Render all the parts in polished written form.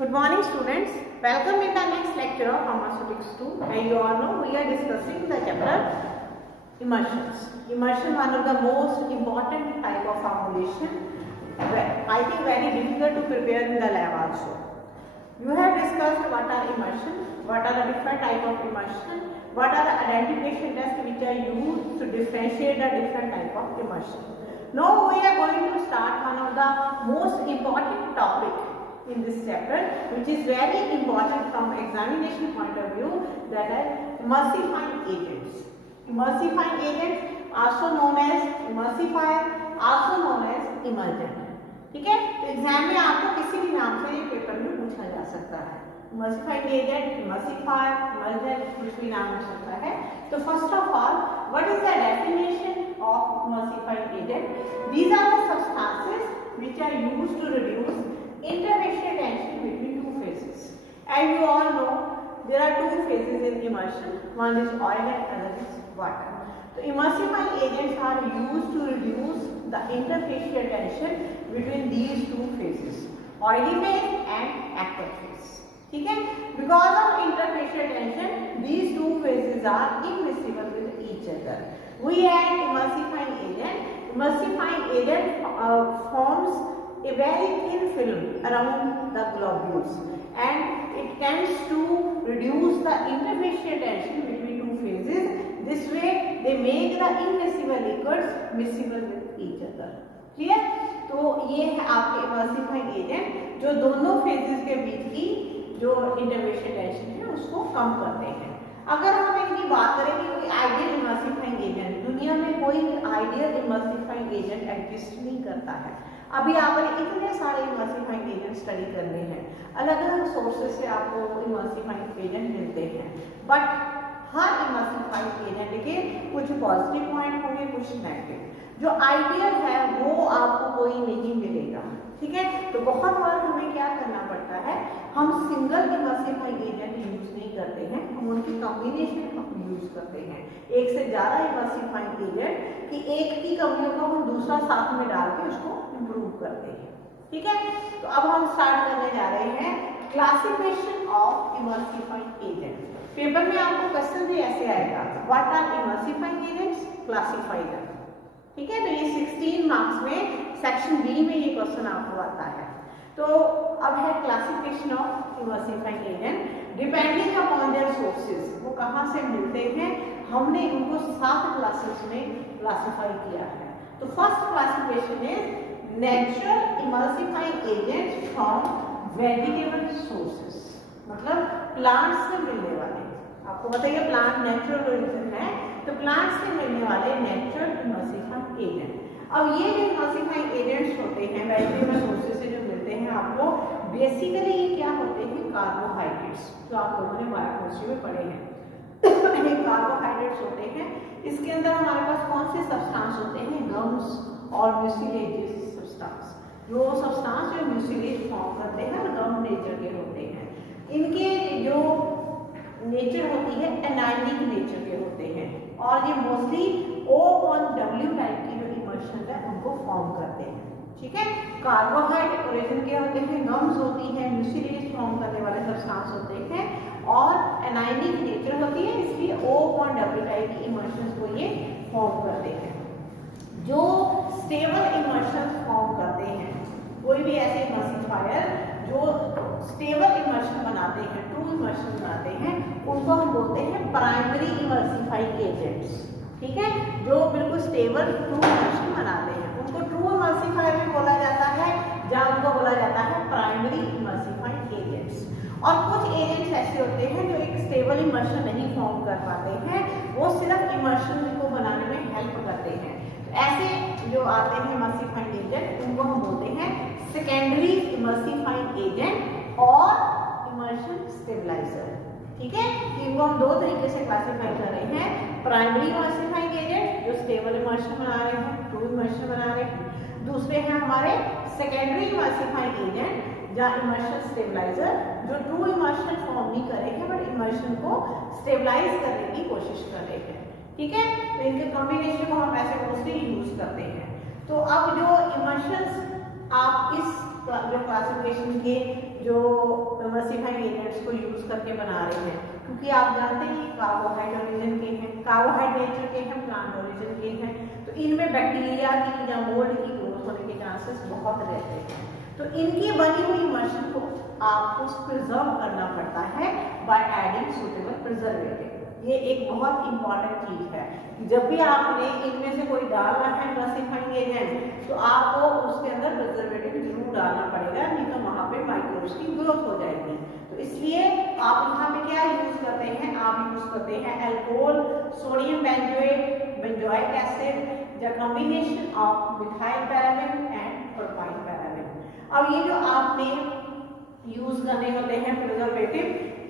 Good morning students, welcome in the next lecture of Pharmaceutics 2 and you all know we are discussing the chapter emulsions. Emulsion one of the most important type of formulation, I think very difficult to prepare in the lab also. You have discussed what are emulsion, what are the different type of emulsion, what are the identification tests which are used to differentiate the different type of emulsion. Now we are going to start one of the most important topic in this chapter, which is very important from examination point of view, that are emulsifying agents. Emulsifying agents also known as emulsifier, also known as emulgent. ठीक है, तो exam में आपको किसी भी नाम से ये पेपर में पूछा जा सकता है. emulsifying agent, emulsifier, emulgent, कुछ भी नाम हो सकता है. तो first of all, what is the definition of emulsifying agent? These are the substances which are used to reduce interfacial tension between two phases. As you all know, there are two phases in emulsion. One is oil and other is water. So emulsifying agents are used to reduce the interfacial tension between these two phases, oily phase and aqueous phase. ठीक है? Because of interfacial tension, these two phases are immiscible with each other. We add emulsifying agent. Emulsifying agent forms a very thin film around the globules and it tends to reduce the interfacial tension between two phases. This way they make the immiscible liquids miscible with each other. Clear? तो ये है आपके emulsifying agent जो दोनों phases के बीच की जो interfacial tension है उसको कम करते हैं. अगर हम इनकी बात करें कि कोई आइडियल emulsifying agent, दुनिया में कोई आइडियल emulsifying agent एग्जिस्ट नहीं करता है. अभी आपने इतने सारे emulsifying agent स्टडी करने हैं, अलग अलग सोर्सेज से आपको emulsifying agent मिलते हैं, बट हर emulsifying agent के कुछ पॉजिटिव पॉइंट होंगे, कुछ नेगेटिव. जो आइडियल है वो आपको कोई नहीं मिलेगा. ठीक है, तो बहुत बार हमें क्या करना पड़ता है, हम सिंगल emulsifying agent यूज नहीं करते हैं, हम उनकी कॉम्बिनेशन यूज करते हैं. एक से ज्यादा emulsifying agent कि एक की कमियों को हम दूसरा साथ में डाल के उसको इम्प्रूव करते हैं. ठीक है, तो अब हम स्टार्ट करने जा रहे हैं classification of emulsifying agent. Paper में आपको क्वेश्चन भी ऐसे आएगा, what are emulsifying agents, classify them. ठीक है, तो ये 16 मार्क्स में सेक्शन बी में ये क्वेश्चन आपको आता है. तो अब है classification of emulsifying agent depending upon their sources. वो कहाँ से मिलते हैं, हमने उनको 7 क्लासेस में क्लासिफाई किया है. तो first classification is natural emulsifying agents from vegetable sources, मतलब प्लांट से मिलने वाले. आपको बताइए प्लांट नेचुरल ओरिजिन है, तो प्लांट से मिलने वाले नेचुरल emulsifying agent. अब ये जो emulsifying agents होते हैं वेजिटेबल सोर्सेज से जो मिलते हैं आपको, बेसिकली ये क्या होते हैं, कार्बोहाइड्रेट्स, जो आप लोगों ने बायोकेमिस्ट्री में पढ़े हैं. कार्बोहाइड्रेट्स होते हैं. इसके अंदर हमारे पास कौन से सब्सटेंस होते हैं, गम्स और म्यूसिलेज सब्सटेंस. जो सब्सटेंस जो म्यूसिलेज फॉर्म करते हैं और गम नेचर के होते हैं, इनके जो नेचर होती है एनायनिक नेचर के होते हैं और ये मोस्टली O-W टाइप की जो इमल्शन है उनको फॉर्म करते हैं. ठीक है, कार्बोहाइड्रेट ओरिजिन के होते हैं, गम्स होती है, म्यूसिलेज फॉर्म करने वाले सब्सटेंस होते हैं और एनायनिक नेचर होती है, इसलिए O-W टाइप की इमल्शंस को ये फॉर्म करते हैं. जो स्टेबल इमल्शंस फॉर्म करते हैं, कोई भी ऐसे emulsifier जो स्टेबल इमल्शन बनाते हैं, ट्रू इमल्शन बनाते हैं, उनको हम बोलते हैं प्राइमरी emulsifying agents. ठीक है, जो बिल्कुल स्टेबल ट्रू इमल्शन बनाते हैं उनको ट्रू emulsifier भी बोला जाता है, जहाँ उनको बोला जाता है प्राइमरी emulsifying agents. और कुछ एजेंट्स ऐसे होते हैं जो एक स्टेबल इमल्शन नहीं फॉर्म कर पाते हैं, वो सिर्फ इमल्शन को बनाने में हेल्प करते हैं. ऐसे जो आते हैं emulsifying agent उनको हम बोलते हैं सेकेंडरी emulsifying agent और इमल्शन स्टेबलाइजर. ठीक है, इनको हम दो तरीके से क्लासिफाई कर रहे हैं. प्राइमरी emulsifying agent जो स्टेबल इमल्शन बना रहे हैं, ट्रू इमल्शन बना रहे हैं. दूसरे हैं हमारे सेकेंडरी emulsifying agent जहाँ इमल्शन स्टेबलाइजर जो ट्रू इमल्शन फॉर्म नहीं कर रहे हैं बट इमल्शन को स्टेबलाइज करने की कोशिश कर रहे हैं. ठीक है, तो इनके कॉम्बिनेशन को हम ऐसे मोस्टली यूज करते हैं. तो अब जो इमल्शंस आप इस जो क्लासिफिकेशन के जो इमल्सिफाइंग एजेंट्स को यूज करके बना रहे हैं, क्योंकि आप जानते हैं कार्बोहाइड्रेट ओरिजिन के हैं, कार्बोहाइड्रेट नेचर के हैं, प्लांट ओरिजिन के हैं, तो इनमें बैक्टीरिया की या मोल्ड की ग्रोथ होने के चांसेस बहुत रहते हैं। तो इनकी बनी हुई इमल्शन को आपको प्रिजर्व करना पड़ता है बाय एडिंग सुटेबल प्रिजर्वेटिव। ये एक बहुत इंपॉर्टेंट चीज है कि जब भी आपने इनमें से कोई डालना है इमल्सिफाइंग एजेंट तो आपको उसके अंदर प्रिजर्वेटिव जरूर डालना पड़ेगा, नहीं तो वहां पे माइक्रोब्स की ग्रोथ हो जाएगी। तो इसलिए आप यहाँ पे क्या यूज करते हैं, आप यूज करते हैं alcohol, sodium benzoate, benzoic acid, the combination of methyl paraben and propyl paraben. अब ये जो आपने यूज करने होते हैं प्रिजर्वेटिव,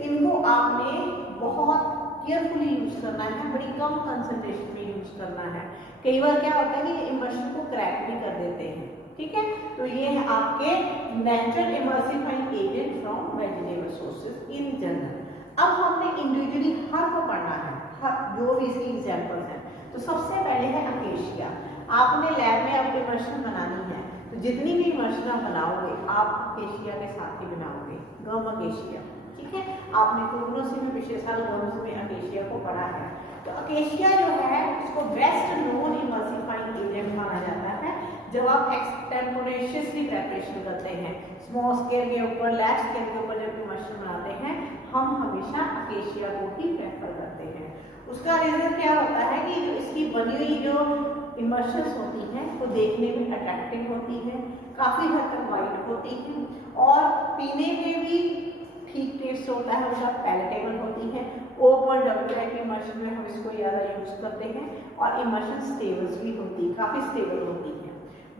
इनको आपने बहुत केयरफुली यूज करना है, बड़ी कम कंसंट्रेशन में यूज करना है। कई बार क्या होता है कि इमल्शन को क्रैक भी कर देते हैं, ठीक है। तो ये है आपके natural emulsifying agent from vegetable sources in general. अब हमने इंडिविजुअली हर को पढ़ना है, हर जो भी इसकी एग्जांपल्स हैं। तो सबसे पहले है अकेशिया। आपने लैब में अब इमल्शन बनानी है, तो जितनी भी इमल्शन आप बनाओगे आप अकेशिया के साथ ही बनाओगे, गम अकेशिया, ठीक है। आपने कोरोनोसी में पिछले साल कोरोनोसी में अकेशिया को पढ़ा है। तो अकेशिया जो है उसको बेस्ट नोन इमल्सिफाइंग एजेंट माना जाता है। जब आप एक्सटेम्पोरेशियसली प्रेपरेशन करते हैं, स्मॉल स्केल के ऊपर, लार्ज स्केल के ऊपर जब इमल्शन बनाते हैं, हम हमेशा अकेशिया को ही प्रेफर करते हैं। उसका रीजन क्या होता है कि जो इसकी बनी हुई जो इमल्शंस होती हैं वो देखने में अट्रैक्टिव होती है, काफी हद तक वाइट होती है और पीने में भी ठीक टेस्ट होता है, उसका पैलेटेबल होती है। ओपन डबल टाइप इमल्शन में हम इसको ज़्यादा यूज करते हैं और इमल्शन स्टेबल्स भी होती है, काफ़ी स्टेबल होती है।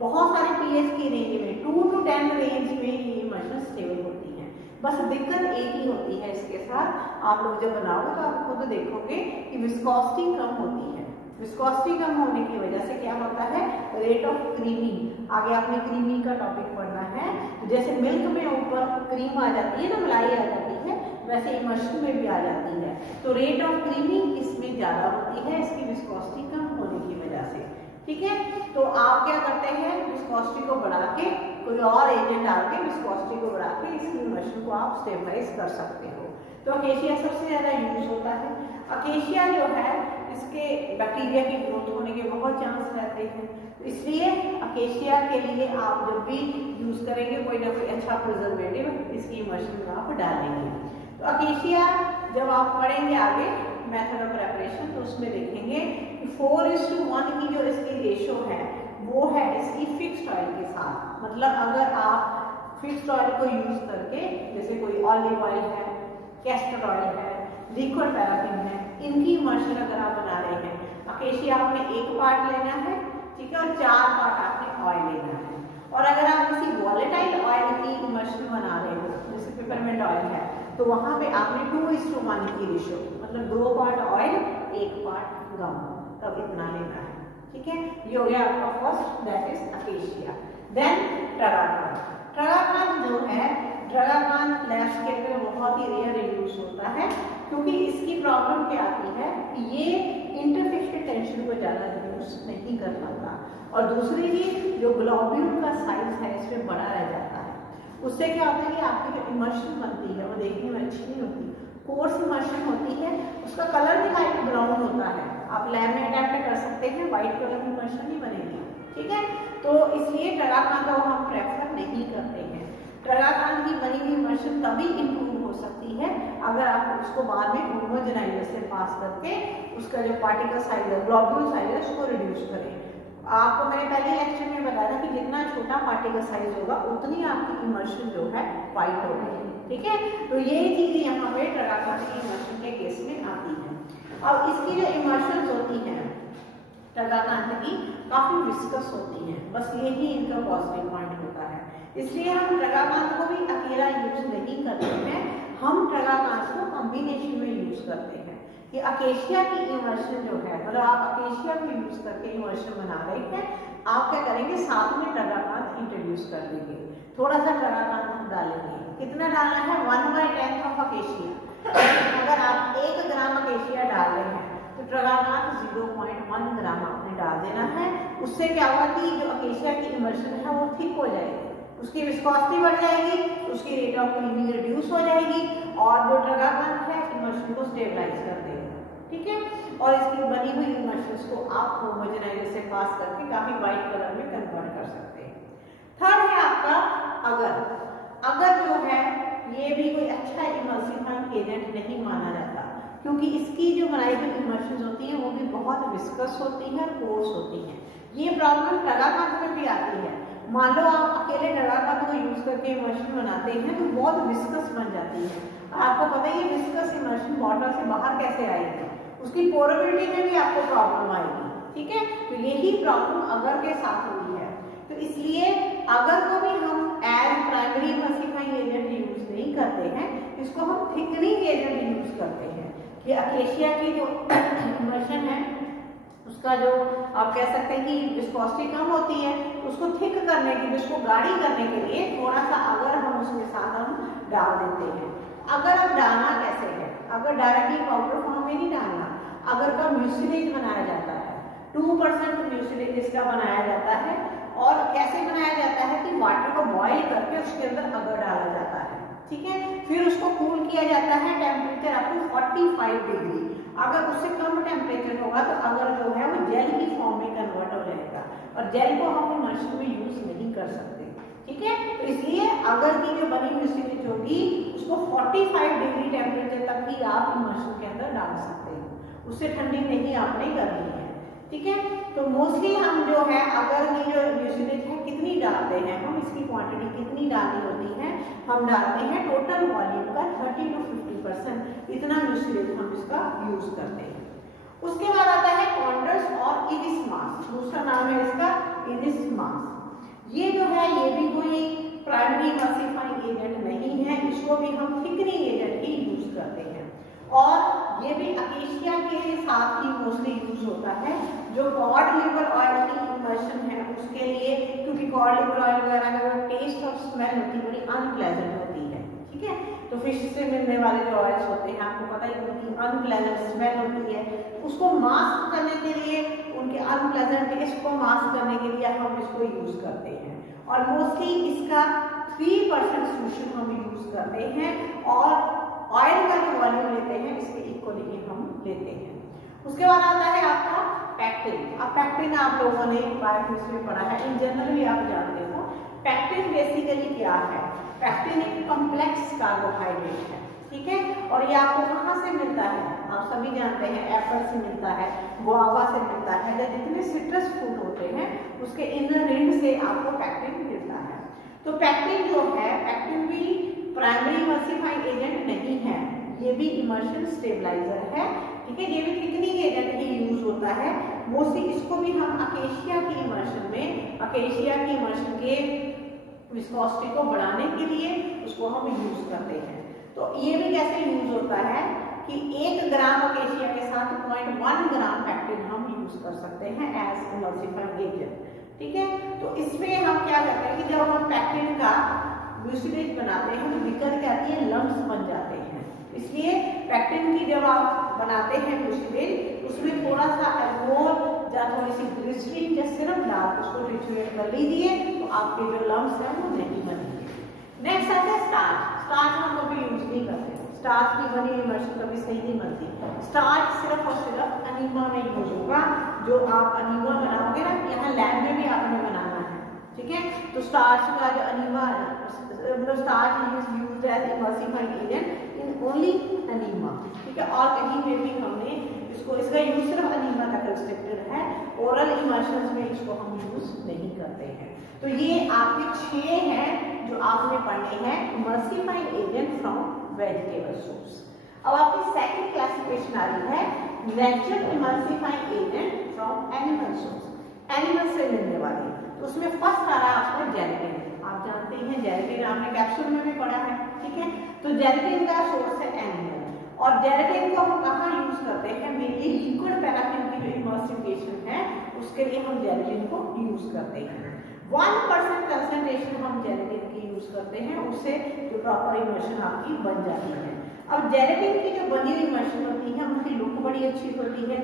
बहुत सारे पीएच की रेंज में 2 to 10 रेंज में ये इमल्शन स्टेबल होती है। बस दिक्कत एक ही होती है इसके साथ, आप लोग जब बनाओगे तो आप खुद देखोगे कि विस्कोसिटी कम होती है। विस्कोसिटी कम होने की वजह से क्या होता है, रेट ऑफ क्रीमिंग, आगे आपने क्रीमिंग का टॉपिक पढ़ना है। तो जैसे मिल्क में ऊपर क्रीम आ जाती है ना, मलाई आ जाती है, वैसे इमल्शन में भी आ जाती है। तो रेट ऑफ क्रीमिंग इसमें ज़्यादा होती है इसकी विस्कोसिटी कम होने की वजह से, ठीक है। तो आप क्या करते हैं, विस्कोसिटी को बढ़ा के कोई और एजेंट डाल के विस्कोसिटी को बढ़ा के इसकी इमल्शन को आप स्टेबलाइज कर सकते हो। तो अकेशिया सबसे ज़्यादा यूज होता है। अकेशिया जो है इसके बैक्टीरिया की ग्रोथ होने के बहुत चांस रहते हैं, तो इसलिए अकेशिया के लिए आप जब भी यूज करेंगे कोई ना कोई अच्छा प्रिजर्वेटिव इसकी इमल्शन में आप डालेंगे। तो अकेशिया जब आप पढ़ेंगे आगे मेथड ऑफ प्रेपरेशन, तो उसमें देखेंगे 4:1 की जो इसकी रेशो है वो है इसकी फिक्स्ड ऑयल के साथ। मतलब अगर आप फिक्स्ड ऑयल को यूज करके, जैसे कोई ऑलिव ऑयल है, कैस्टर ऑयल है, लिक्विड पैराफिन है, इनकी इमल्शन अगर आप बना रहे हैं, अकेशिया आपने 1 पार्ट लेना है, ठीक है, और 4 पार्ट आपने ऑयल लेना है। और अगर आप किसी वॉलेटाइल ऑयल की इमल्शन बना रहे हो, जैसे पेपरमिंट ऑयल है, तो वहां पे आपने 2:1 की रेशो, मतलब 2 पार्ट ऑयल 1 पार्ट गम, तब इतना लेना है, ठीक है। ये हो गया आपका first, that is acacia. Then tragacanth. Tragacanth जो है, ट्रागाकान लैब स्केल पे बहुत ही रेयर यूज होता है, क्योंकि इसकी प्रॉब्लम क्या आती है कि ये इंटरफेशियल टेंशन को ज़्यादा यूज नहीं कर पाता, और दूसरी चीज जो ग्लोब्यूल का साइज है इसमें बड़ा रह जाता है। उससे क्या होता है कि आपकी जो इमल्शन बनती है वो देखने में अच्छी नहीं होती, कोर्स इमल्शन होती है, उसका कलर भी लाइट ब्राउन होता है। आप लैब में अडेप्ट कर सकते हैं, व्हाइट कलर की इमल्शन नहीं बनेगी, ठीक है। तो इसलिए ट्रागाकान को हम प्रेफर नहीं करते हैं। ट्रागाकान की बनी हुई इमल्शन तभी इम्प्रूव हो सकती है अगर आप उसको बाद में होमोजेनाइजर से पास करके उसका जो पार्टिकल साइज है, ग्लोब्यूल साइज है, उसको रिड्यूस करें। आपको मैंने पहले लेक्चर में बताया कि जितना छोटा पार्टिकल साइज होगा उतनी आपकी इमल्शन जो है वाइट होगी, ठीक है। तो यही चीज यहाँ पे ट्रागाकान की इमल्शन के केस में आती है। अब इसकी जो इमल्शन होती है ट्रागाकान की काफी विस्कस होती है, बस यही इनका पॉजिटिव पॉइंट होता है। इसलिए हम ट्रागाकान को भी अकेला यूज नहीं करते हैं, हम ट्रागाकान को कॉम्बिनेशन में यूज करते हैं। कि अकेशिया की इमल्शन जो है, मतलब आप अकेशिया को यूज करके इमल्शन बना रहे हैं, आप क्या करेंगे, साथ में ट्रागाकान इंट्रोड्यूस कर देंगे, थोड़ा सा ट्रागाकान हम डालेंगे। कितना डालना है, 1/10 ऑफ अकेशिया। अगर आप 1 ग्राम अकेशिया डाल रहे हैं तो ट्रागाकान 0.1 ग्राम आपने डाल देना है। उससे क्या होगा कि जो अकेशिया की इमल्शन है वो थिक हो जाएगी, उसकी विस्कोसिटी बढ़ जाएगी, उसकी रेट ऑफ क्लीनिंग रिड्यूस हो जाएगी और जो ड्रगाकांत है इमल्शन को स्टेबलाइज कर देगा, ठीक है। और इसकी बनी हुई इमल्शंस को आप होमोजेनाइजर से पास करके काफी वाइट कलर में कन्वर्ट कर सकते हैं। थर्ड है आपका अगर जो है ये भी कोई अच्छा इमल्सिफाइंग एजेंट नहीं माना जाता, क्योंकि इसकी जो बनाई हुई इमल्शंस होती हैं वो भी बहुत विस्कस होती हैं और कोर्स होती हैं। ये प्रॉब्लम ड्रगाकांत में भी आती है। मान लो आप अकेले ड्रगाकांत को यूज करके इमल्शन बनाते हैं तो बहुत विस्कस बन जाती है। आपको पता है ये विस्कस इमल्शन बॉटल से बाहर कैसे आएगी, उसकी पोरेबिलिटी में भी आपको प्रॉब्लम आएगी, ठीक है। तो यही प्रॉब्लम अगर के साथ हुई है। तो इसलिए अगर को भी हम as primary emulsifying agent use नहीं करते हैं, इसको हम थिकनिंग एजेंट यूज करते हैं कि अकेशिया की जो इमल्शन है उसका जो आप कह सकते हैं कि विस्कोसिटी कम होती है, उसको थिक करने के लिए, उसको गाढ़ी करने के लिए थोड़ा सा अगर हम उसके साथ हम डाल देते हैं। अगर अब डालना कैसे है, अगर डायरेक्टली पाउडर फॉर्म में नहीं डालना, अगर का म्यूसिलेज बनाया जाता है, 2% म्यूसिलेज इसका बनाया जाता है। और कैसे बनाया जाता है कि वाटर को बॉईल करके उसके अंदर अगर डाला जाता है, ठीक है। फिर उसको कूल किया जाता है टेम्परेचर अप टू 45 डिग्री। अगर उससे कम टेम्परेचर होगा तो अगर जो है वो जेल की फॉर्म में कन्वर्ट हो जाएगा और जेल को हम इमल्शन में यूज नहीं कर सकते, ठीक है। तो इसलिए अगर की जो बनी हुई सीरीज होगी उसको 45 डिग्री टेम्परेचर तक ही आप इमल्शन के अंदर डाल सकते हो, उससे ठंडी नहीं आपने करनी है, ठीक है। तो मोस्टली हम जो है अगर की जो म्यूसिलेज है कितनी डालते हैं हम, इसकी क्वांटिटी कितनी डालनी होती है, हम डालते हैं टोटल वॉल्यूम का 30 to 50% इतना म्यूसिलेज हम इसका यूज करते हैं। उसके बाद आता है कॉन्डर्स और इरिस्मास, दूसरा नाम है इसका इरिस्मास। ये जो है ये भी कोई प्राइमरी इमल्सिफाइंग एजेंट नहीं है, इसको भी हम थिकनिंग एजेंट ही यूज करते हैं। और ये भी अकेशिया के साथ ही मोस्टली यूज होता है। जो कॉड लिवर ऑयल की इमल्शन है उसके लिए, क्योंकि कॉड लिवर ऑयल वगैरह का जो टेस्ट और स्मेल होती है बड़ी अनप्लेजेंट होती है, ठीक है। तो फिश से मिलने वाले जो ऑयल्स होते हैं आपको पता है उनकी अनप्लेजेंट स्मेल होती है, उसको मास्क करने के लिए, उनके अनप्लेजेंट टेस्ट को मास्क करने के लिए हम इसको यूज करते हैं। और मोस्टली इसका 3% सोल्यूशन हम यूज करते हैं और ऑयल का जो वॉल्यूम लेते हैं इसके इक्वली हम लेते हैं। उसके बाद आता है आपका पैक्टिन। अब पैक्टिन आप लोगों ने बायोकेमिस्ट्री में पढ़ा है, इन जनरल भी आप जानते हो। पैक्टिन बेसिकली क्या है, पैक्टिन एक कॉम्प्लेक्स कार्बोहाइड्रेट है, ठीक है। और ये आपको कहाँ से मिलता है, आप सभी जानते हैं एप्पल से मिलता है, गुआवा से मिलता है, या जितने सिट्रस फ्रूट होते हैं उसके इनर रिंग से आपको पैक्टिन मिलता है। तो पैक्टिन जो है, पैक्टिन भी प्राइमरी इमल्सिफाइंग एजेंट नहीं है, ये भी इमल्शन स्टेबलाइजर है, ठीक है। ये भी थिकनिंग एजेंट ही यूज होता है। मोस्टली इसको भी हम अकेशिया की इमल्शन में, अकेशिया की इमल्शन के विस्कोसिटी को बढ़ाने के लिए उसको हम यूज करते हैं। तो ये भी कैसे यूज होता है कि 1 ग्राम अकेशिया के साथ 0.1 ग्राम पैक्टिन हम यूज कर सकते हैं एज इमल्सिफाइंग एजेंट, ठीक है। तो इसमें हम क्या करते हैं कि जब हम पैक्टिन का म्यूसिलेज बनाते हैं तो दिक्कत क्या आती है, लम्स बन जाते हैं। इसलिए पैक्टिन की जब आप बनाते हैं म्यूसिलेज उसमें थोड़ा सा अल्कोहल या थोड़ी सी ग्लिसरीन या सिरप डाल उसको ट्रीटमेंट कर लीजिए तो आपके जो लम्स हैं वो नहीं बनेंगे। नेक्स्ट आता है स्टार्च। स्टार्च हम कभी यूज नहीं करते, स्टार्च की बनी हुई इमल्शन कभी सही नहीं बनती। स्टार्च सिर्फ और सिर्फ अनीमा में यूज होगा, जो आप अनीमा बनाओगे ना, यहाँ लैब में भी आपने बनाना है, ठीक है। तो स्टार्च का जो enema, starch is used as emulsifying agent in only enema, ठीक है। और कहीं में भी हमने इसको, इसका यूज सिर्फ अनीमा तक रिस्ट्रिक्टेड है, ओरल इमल्शंस में इसको हम यूज नहीं करते हैं। तो ये आपके 6 हैं जो आपने पढ़ने हैं emulsifying agent from vegetable source. अब आपकी सेकंड क्लासिफिकेशन आ रही है natural emulsifying agent from animal source, animal से मिलने वाले। तो उसमें फर्स्ट आ रहा है आपका जेलेटिन। आप जानते हैं जेलेटिन आपने कैप्सूल में भी पढ़ा है, ठीक है। तो जेलेटिन का सोर्स है एनिमल, और जेलेटिन को हम कहाँ यूज करते हैं, मेनली लिक्विड पैराफिन की जो इमल्सिफिकेशन है उसके लिए हम जेलेटिन को यूज करते हैं। 1% कंसंट्रेशन हम जेलेटिन की यूज करते हैं, उससे जो प्रॉपर इमल्शन आपकी बन जाती है। अब जेलेटिन की जो बनी हुई इमल्शन होती है उसकी लुक बड़ी अच्छी होती है,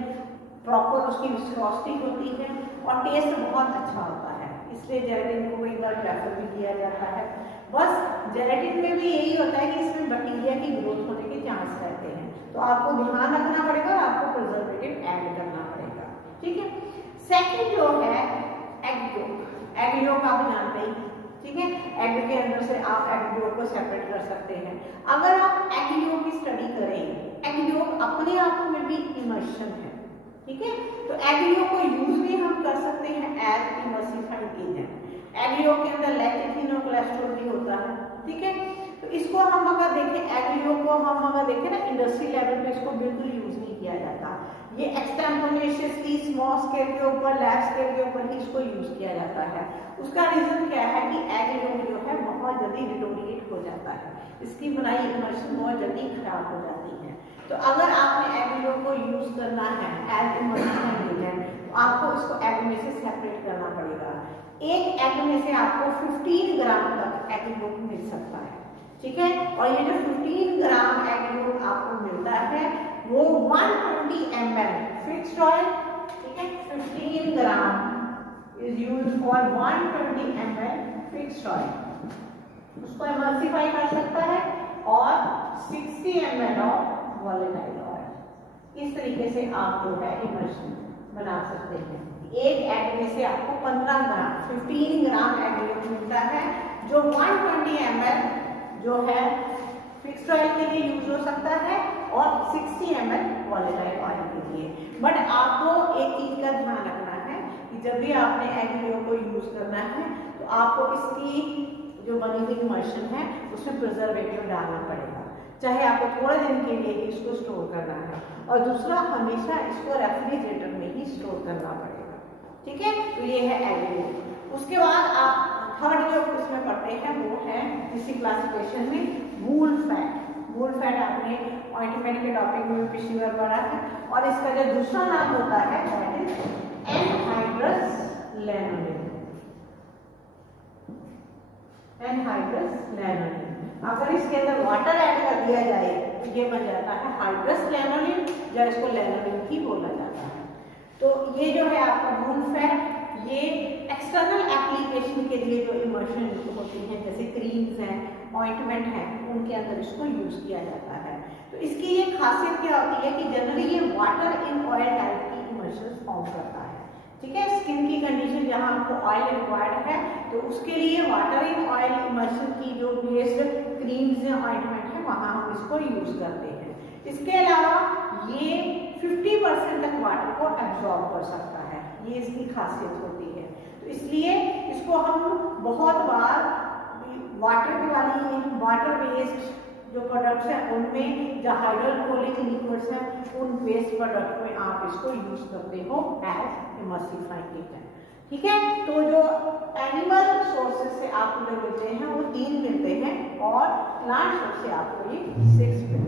प्रॉपर उसकी विस्कोसिटी होती है और टेस्ट बहुत अच्छा होता है, इसलिए जेलेटिन को कई बार प्रेफर भी किया किया जाता है। बस जेलेटिन में भी यही होता है कि इसमें बैक्टीरिया की ग्रोथ होने के चांस रहते हैं, तो आपको ध्यान रखना पड़ेगा और आपको प्रिजर्वेटिव ऐड करना पड़ेगा। ठीक है। सेकंड जो है एग योक। एग योक आप जानते ही, ठीक है, एग के अंदर से आप एग योक को सेपरेट कर सकते हैं। अगर आप एग योक की स्टडी करें, एग योक अपने आप में भी इमर्शन है, ठीक है, तो एग योक को यूज भी हम कर सकते हैं एज इमर्सिफाइंग एजेंट। एग योक के अंदर लैक्टिन कोलेस्ट्रॉल भी होता है, ठीक है, तो इसको हम अगर देखें, एग योक को हम अगर देखें ना, इंडस्ट्री लेवल पे इसको बिल्कुल यूज नहीं किया जाता। ये एक्सटेम्पोनेशियसली स्मॉल स्केल के ऊपर, लैब स्केल के ऊपर ही इसको यूज किया जाता है। उसका रीजन क्या है कि एग योक जो है बहुत जल्दी डिटोरिएट हो जाता है, इसकी बनाई इमर्शन बहुत जल्दी खराब हो जाती है। तो अगर आपने एग योक को यूज करना है एज इमर्सिफाइंग एजेंट, तो आपको इसको एग में से सेपरेट करना पड़ेगा। एक एग में से आपको 15 ग्राम तक एग योक मिल सकता है, ठीक है, और ये जो 15 ग्राम एग योक आपको मिलता है वो 120 ml फिक्स्ड ऑयल, ठीक है, 15 ग्राम is used for 120 ml fixed oil, उसको इमल्सिफाई कर सकता है, और 60 ml ऑफ वोलेटाइल ऑयल। इस तरीके से आप जो है इमल्शन बना सकते हैं। एक एग में से आपको 15 ग्राम एग योक मिलता है, जो 120 ml जो है फिक्स्ड ऑयल के लिए यूज हो सकता है और 60 ml वोलेटाइल ऑयल के लिए। बट आपको एक चीज का ध्यान रखना है कि जब भी आपने एग योक को यूज करना है तो आपको इसकी जो बनी हुई इमल्शन है उसमें प्रिजर्वेटिव डालना पड़ेगा, चाहे आपको थोड़े दिन के लिए ही इसको स्टोर करना है, और दूसरा हमेशा इसको रेफ्रिजरेटर में ही स्टोर करना पड़ेगा, ठीक है। तो ये है एग योक। उसके बाद आप थर्ड जो उसमें पढ़ते हैं वो है इसी क्लासिफिकेशन में वूल फैट। वूल फैट आपने ऑइंटमेंट के टॉपिक में पिछली बार पढ़ा है, और इसका जो दूसरा नाम होता है that is anhydrous lanolin. Anhydrous lanolin, अगर इसके अंदर वाटर ऐड कर दिया जाए तो ये बन जाता है हाइड्रस लैनोलिन, या इसको लैनोलिन ही बोला जाता है। तो ये जो है आपका वूल फैट, ये एक्सटर्नल एप्लीकेशन के लिए जो इमल्शन होती हैं, जैसे क्रीम्स हैं, ऑइंटमेंट हैं, उनके अंदर इसको यूज किया जाता है। तो इसकी ये खासियत क्या होती है कि जनरली ये वाटर इन ऑयल टाइप की इमल्शन फॉर्म करता है, ठीक है। स्किन की कंडीशन जहां आपको ऑयल रिक्वायर्ड है तो उसके लिए वाटर इन ऑयल इमल्शन की जो बेस्ड क्रीम्स हैं, ऑइंटमेंट है, वहां हम इसको यूज करते हैं। इसके अलावा ये 50% तक वाटर को एब्जॉर्ब कर सकता है, ये इसकी खासियत होती है। तो इसलिए इसको हम बहुत बार वाटर बेस्ड जो प्रोडक्ट्स हैं उनमें, जो हाइड्रोक्लोरिक लिक्विड्स हैं उन बेस्ड प्रोडक्ट में आप इसको यूज करते हो एज इमल्सिफाइंग एजेंट, ठीक है। तो जो एनिमल सोर्सेज से आपको जो मिलते हैं वो 3 मिलते हैं, और प्लांट सोर्स से आपको ये 6 मिलते हैं।